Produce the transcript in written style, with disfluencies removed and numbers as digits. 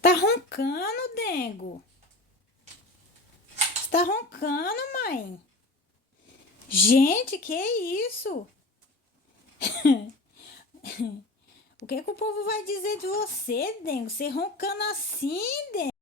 Tá roncando, Dengo? Você tá roncando, mãe? Gente, que isso? O que que o povo vai dizer de você, Dengo? Você roncando assim, Dengo?